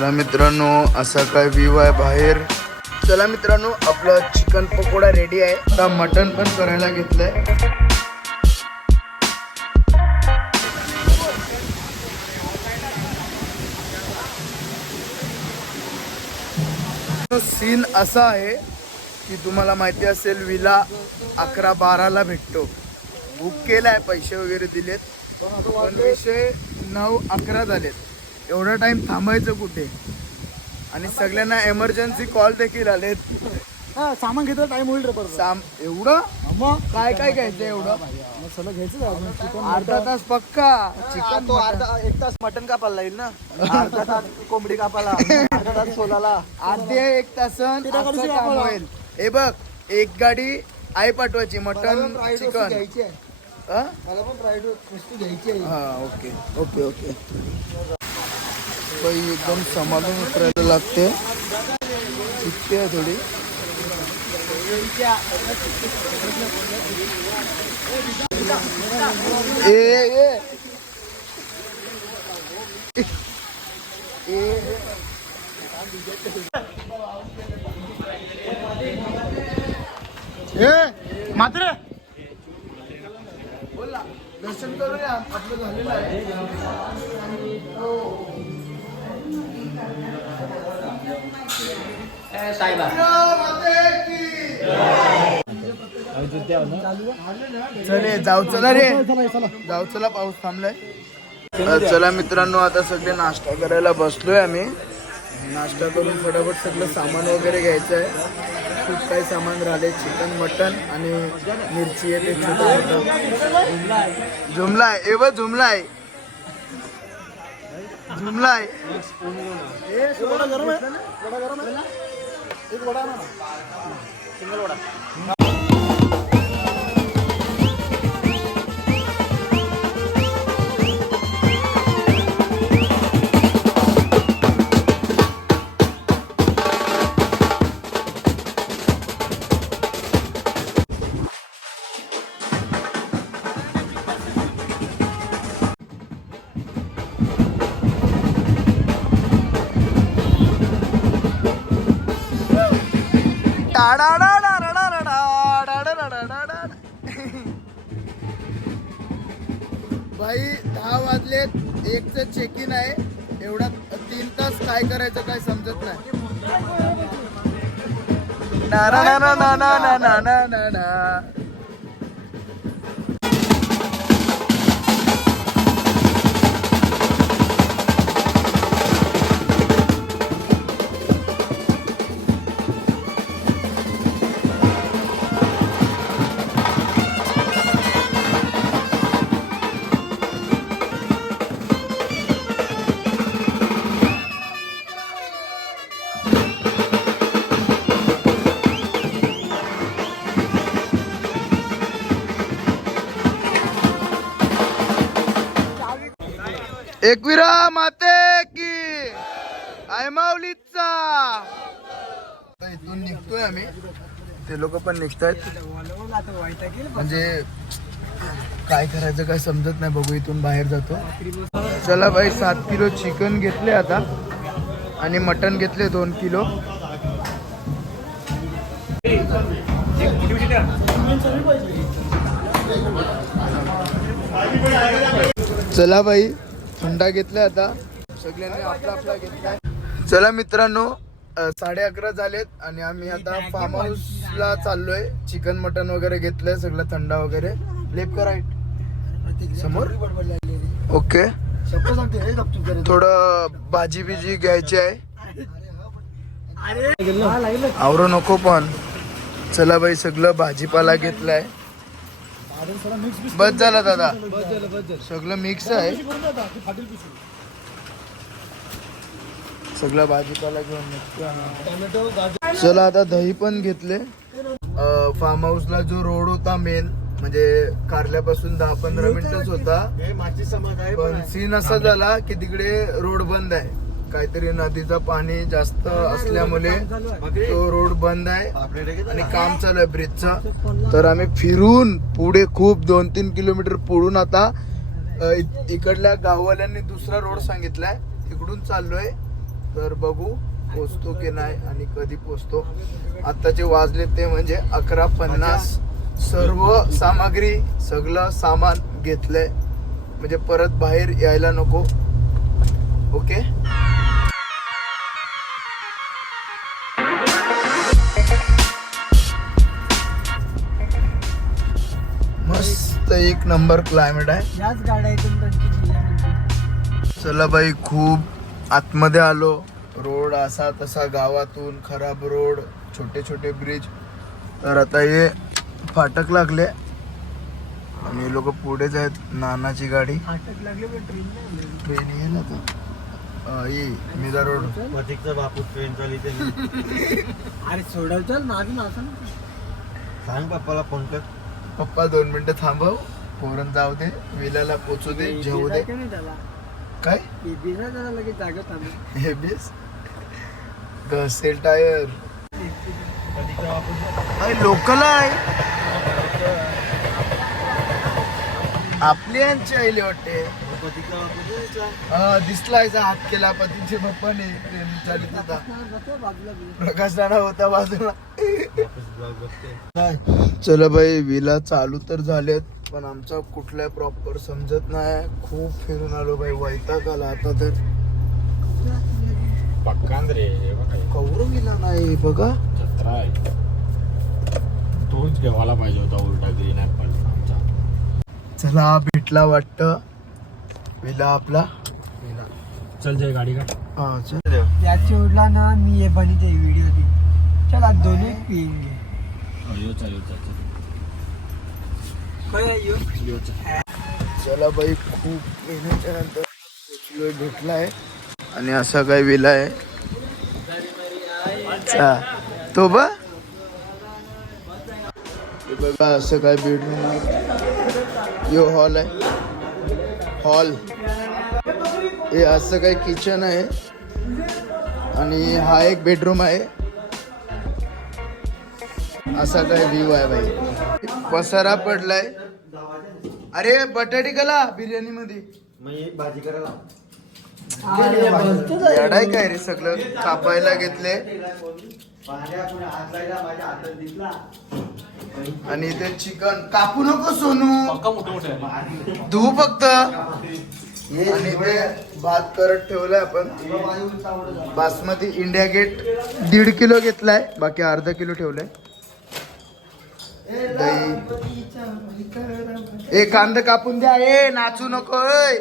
चला मित्रांनो असा काय व्ह्यू आहे बाहेर. चला मित्रांनो आपलं चिकन पकोडा रेडी आहे. आता मटन पण करायला घेतलंय. सीन असा आहे की तुम्हाला माहिती असेल विला अकरा बाराला भेटतो. बुक केलाय पैसे वगैरे दिलेत. पण विषय नऊ अकरा झालेत. एवढा टाइम थांबायचं कुठे? आणि सगळ्यांना एमर्जन्सी कॉल देखील आलेत. हा सामान घेतो टाइम होईल रे साम एवढं? मग काय काय घ्यायचं एवढं? मग सगळं घ्यायचं चिकन अर्धा तास पक्का. चिकन तो अर्धा एक तास मटन कापायला लागेल ना? अर्धा तास कोंबडी कापाला अर्धा तास सोलाला अर्धे एक कापायला? होईल. हे बघ एक गाडी आई पाठवायची मटन चिकन घ्यायची आहे. हा? मला पण फ्राईड वस्तू घ्यायची आहे. हा ओके ओके ओके. बाई एकदम समाधान उतरायला लागते. शिकते आहे थोडी. ए ए ए. ए मात्र. दर्शन करूया. आपलं झालेलं आहे. चले जाऊ चला रे. जाऊ चला पाऊस थांबलाय. चला मित्रांनो आता सगळे नाश्ता करायला बसलोय आम्ही. नाश्ता करून फटाफट सगळं सामान वगैरे घ्यायचं आहे खूप काही सामान राहिले चिकन मटन आणि मिरची आहे ते छोटं झुमलाय. ए ब झुमलाय. झुमलाय. ഇത് കൊടാനാണോ സിംഗിൾ കൊടാൻ भाई दहा वाजलेत. एकच चेक इन आहे. एवढा तीन तास काय करायचं काय समजत नाही. ना ना ना ना ना ना ना ना ना. एकविरा माते की. आय माऊलीचा. इथून निघतोय आम्ही. ते लोक पण निघतायत. म्हणजे काय करायचं काय समजत नाही. बघू इथून बाहेर जातो. चला बाई सात किलो चिकन घेतले आता. आणि मटन घेतले दोन किलो. चला बाई. थंडा घेतलाय आता. सगळ्यांनी आपला आपला घेतलाय. चला मित्रांनो साडे अकरा झालेत आणि आम्ही आता फार्म हाऊसला चाललोय. चिकन मटन वगैरे घेतलंय सगळं थंडा वगैरे. लेप राईट समोर? ओके. थोडं भाजी बिजी घ्यायची आहे. आवरू नको पण. चला बाई सगळं भाजीपाला घेतलाय. बस झाला दादा. सगळं मिक्स आहे. सगळं भाजीपाला घेऊन चला आता दही पण घेतले. फार्म हाऊसला जो रोड होता मेन म्हणजे कारल्यापासून दहा पंधरा मिनिटच होता. हे पण सीन असा झाला की तिकडे रोड बंद आहे. काहीतरी नदीचं पाणी जास्त असल्यामुळे तो रोड बंद आहे आणि काम चालू आहे ब्रिजचा. तर आम्ही फिरून पुढे खूप दोन तीन किलोमीटर पुढून आता इकडल्या गाववाल्यांनी दुसरा रोड सांगितलाय. तिकडून चाललोय. तर बघू पोचतो की नाही आणि कधी पोचतो. आत्ताचे वाजले ते म्हणजे अकरा पन्नास. सर्व सामग्री सगळं सामान घेतलंय. म्हणजे परत बाहेर यायला नको. ओके? एक नंबर क्लायमेट आहे. याच गाड्या इथून त्यांची चला बाई खूप आतमध्ये आलो. रोड असा तसा गावातून खराब रोड छोटे छोटे ब्रिज तर आता हे फाटक लागले. आणि लोक पुढेच आहेत नानाची गाडी. फाटक लागले ट्रेन येईल ही मिदा रोड बापू ट्रेन चालली अरे सोडव चल मागून असं ना सांग पप्पाला फोन कर. पप्पा दोन मिनिटं थांबव. पोरण जाऊ दे विलाला पोचू दे जेवू दे. काय? हे बीस. घसेल टायर. लोकल आहे. आपली यांची आईली वाटते. हा दिसला याचा हात केला. पतीचे पप्पाने ट्रेन चालित होता. प्रकाश राणा होता बाजूला. चला बाई विला चालू तर झालेत पण आमचा कुठल्या प्रॉपर समजत नाही. खूप फिरून आलो बाई वैताग आला आता तर. पक्कांद रे कौर गेला नाही बघा. जत्रा आहे. तोच घेवायला पाहिजे होता उलटा ग्रीन ऍपल आमचा. चला भेटला वाटत. विला आपला. चल जय गाडी का? हा चल. याची उडला ना मी हे बनते व्हिडिओ ती चल आज दोन्ही पिईन यो चल यो चल काय यो? यो चल. चला बाई खूप मेहनतच्या नंतर भेटलाय. आणि असा काय विला आहे. अच्छा. तो बा बघा असं काय बेडरूम यो हॉल आहे. हॉल. हे असं काय किचन आहे. आणि हा एक बेडरूम आहे. असा काय व्ह्यू आहे भाई पसारा पडलाय. अरे बटाटी कला बिर्याणी मध्ये भाजी करायला काय रे सगळं? कापायला घेतले. आणि ते चिकन. कापू नको सोनू. धुवू फक्त. आणि ते भात करत ठेवलाय आपण. बासमती इंडिया गेट दीड किलो घेतलाय. बाकी अर्धा किलो ठेवलाय. दही. ए कांदा कापून द्या. ए नाचू नको ए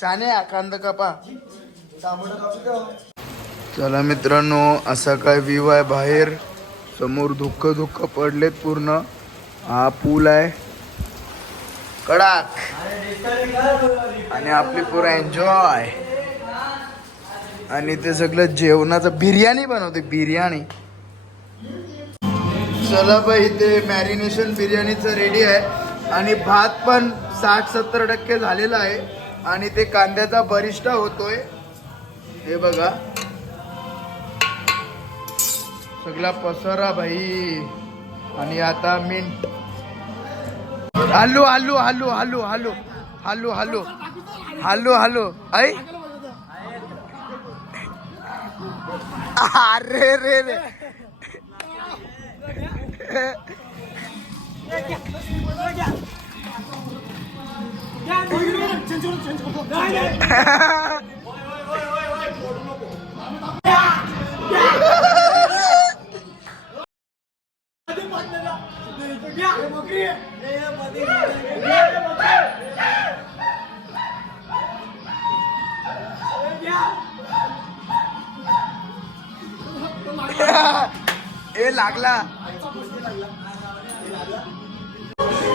शाने कांदा कापा. चला मित्रांनो असा काय व्ह्यू आहे बाहेर. समोर धुक्क धुक्क पडलेत पूर्ण. हा पूल आहे. कडाक. आणि आपली पुरा एन्जॉय आणि ते सगळं जेवणाचं बिर्याणी बनवते बिर्याणी. चला बाई ते मॅरिनेशन बिर्याणीचं रेडी आहे. आणि भात पण साठ सत्तर टक्के झालेला आहे. आणि ते कांद्याचा बरिष्ठा होतोय. हे बघा. सगळा पसरा भाई. आणि आता मिंट हालू हालू हालू हालू हालू हालू हालू हालू हालू ऐ? अरे रे रे. ए लागला.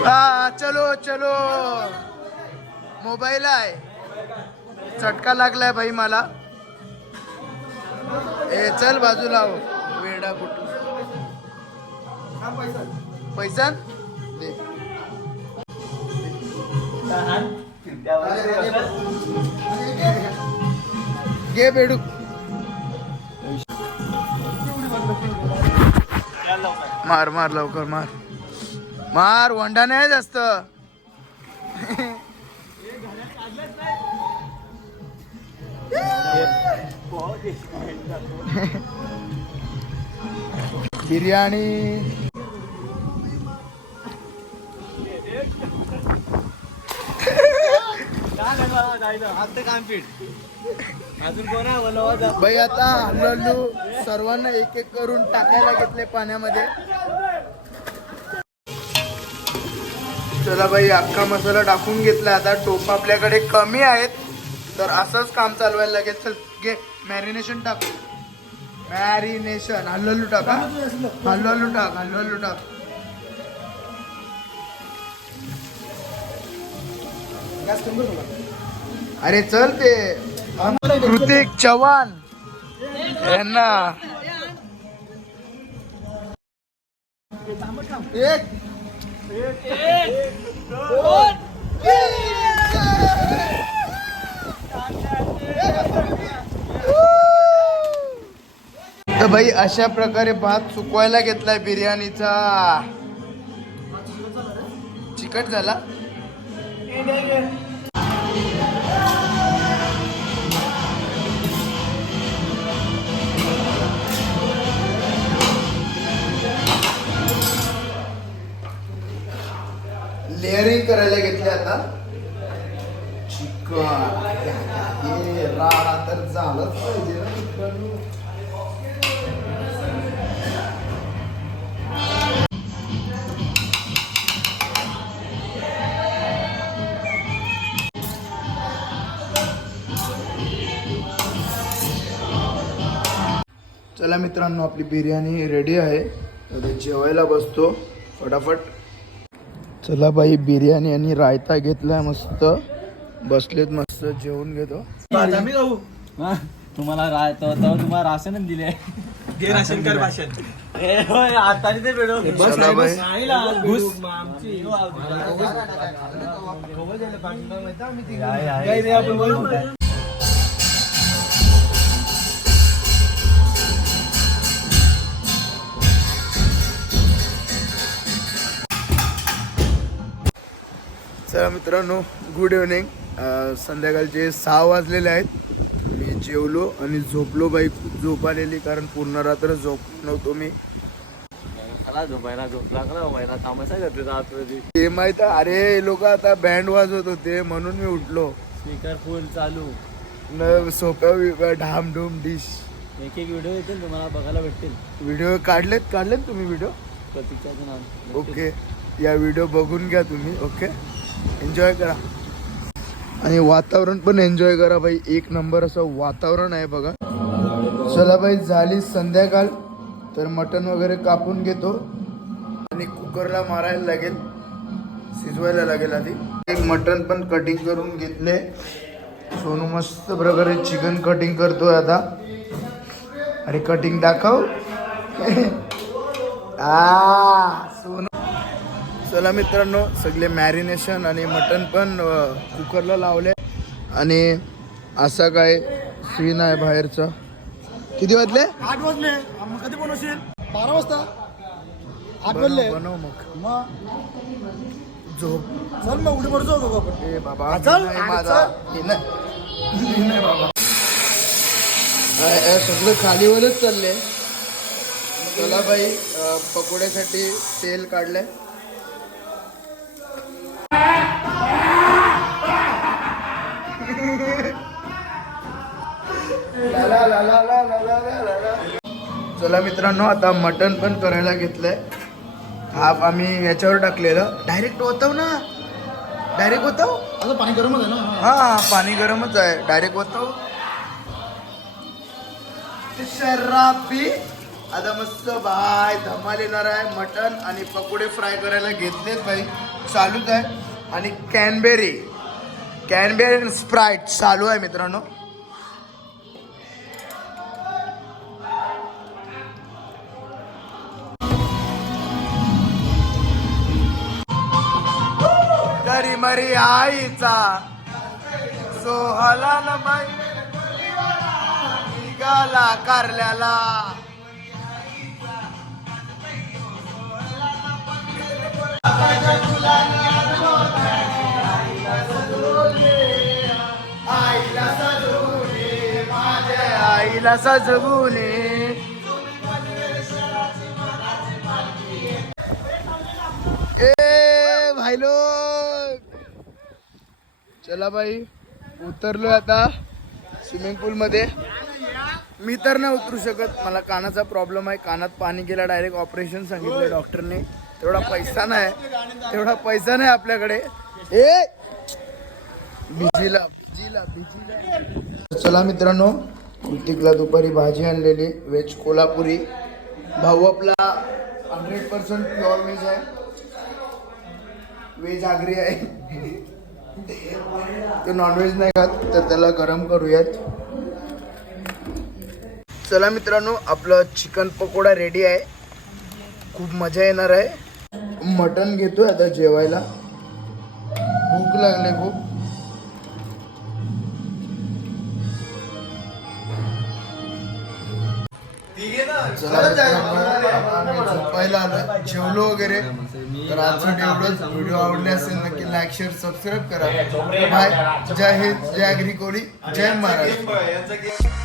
हा चलो चलो. मोबाईल आहे. चटका लागलाय भाई मला. ए चल बाजूला हो. वेडा कुठू पैसा घे बेडू मार मार लवकर मार. मार वंडा नाही जास्त. बिर्याणी. अजून बाई आता हल्लू सर्वांना एक एक करून टाकायला घेतले पाण्यामध्ये. चला बाई अख्खा मसाला टाकून घेतला. आता टोप आपल्याकडे कमी आहेत. तर असंच काम चालवायला लागेल. चल घे. मॅरिनेशन टाक. मॅरिनेशन. हल्लू टाक हल्लू टाक हल्लू टाक. गॅस कमी अरे चल ते. कृतिक चव्हाण. यांना. एक. तर भाई अशा प्रकारे भात सुकवायला घेतलाय बिर्याणीचा. चिकट झाला. करायला घेतले आता? चिकन. हे राडा तर झालंच पाहिजे ना मित्रांनो. चला मित्रांनो आपली बिर्याणी रेडी आहे. तर जेवायला बसतो. फटाफट. चला बाई बिर्याणी आणि रायता घेतलाय मस्त बसलेत मस्त जेवून घेतो तुम्हाला रा- तो- तो तुम्हाला राशनच दिले घे राशन कर भाषण होय आता ते भेटो चला बाई चला मित्रांनो गुड इव्हनिंग संध्याकाळचे सहा वाजलेले आहेत. मी जेवलो आणि झोपलो बाई खूप झोप आलेली कारण पूर्ण रात्र झोप नव्हतो मी. मला झोपायला झोप लागला व्हायला तामाशा करते आतमध्ये ते माहीत अरे लोक आता बँड वाजवत होते म्हणून मी उठलो. स्पीकर फुल चालू. न सोप्या ढाम ढूम डिश. एक एक व्हिडिओ येतील तुम्हाला बघायला भेटतील. व्हिडिओ काढलेत काढलेत तुम्ही व्हिडिओ प्रतीक्षाचं नाव. ओके या व्हिडिओ बघून घ्या तुम्ही ओके एन्जॉय करा. आणि वातावरण पण एन्जॉय करा भाई. एक नंबर असं वातावरण आहे बघा. चला भाई झाली संध्याकाळ. तर मटण वगैरे कापून घेतो. आणि कुकरला मारायला लागेल. शिजवायला लागेल आधी. एक मटण पण कटिंग करून घेतले. सोनू मस्त प्रकारे चिकन कटिंग करतोय आता. अरे कटिंग दाखव. आ सोनू. चला मित्रांनो सगळे मॅरिनेशन आणि मटन पण कुकरला लावले. आणि असा काय सीन आहे बाहेरचा. किती वाजले? आठ वाजले. कधी बनवशील? बारा वाजता. आठ वाजले. बनव मग. झोप. चल मग उडी आपण. ए बाबा चल, माझा. बाबा. सगळं खालीवरच चालले चला बाई पकोड्यासाठी तेल काढलंय. चला मित्रांनो आता मटन पण करायला घेतलंय. हा आम्ही याच्यावर टाकलेलं. डायरेक्ट ओतव ना. डायरेक्ट ओतव. आता पाणी गरमच आहे ना? हा. पाणी गरमच आहे. डायरेक्ट ओतव. शराबी. आता मस्त बाय धमाल येणार आहे. मटन आणि पकोडे फ्राय करायला घेतलेत भाई चालूच आहे. आणि कॅनबेरी कॅनबेरी स्प्राईट चालू आहे मित्रांनो. मरी आईचा. सोहला न बाई निघाला कारल्याला. आईला सजवले चला बाई उतरलो आता स्विमिंग पूल मध्ये. मी तर नाही उतरू शकत. मला कानाचा प्रॉब्लेम आहे. कानात पाणी गेला डायरेक्ट ऑपरेशन सांगितलं डॉक्टरने तेवढा पैसा नाही. तेवढा पैसा नाही आपल्याकडे. ए! भिजीला भिजीला भिजीला. चला मित्रांनो कृतिकला दुपारी भाजी आणलेली व्हेज कोल्हापुरी. भाऊ आपला हंड्रेड पर्सेंट प्युअर व्हेज आहे. व्हेज आगरी आहे. तो नॉनव्हेज नाही खात तर त्याला गरम करूयात. चला मित्रांनो आपलं चिकन पकोडा रेडी आहे. खूप मजा येणार आहे. मटन घेतोय आता जेवायला. भूक लागले खूप. चला झोपायला आलं जेवलो वगैरे. तर आजचा एवढंच व्हिडिओ आवडले असेल लाईक शेअर सबस्क्राईब करा. बाय. जय हिंद जय अग्री कोळी जय महाराष्ट्र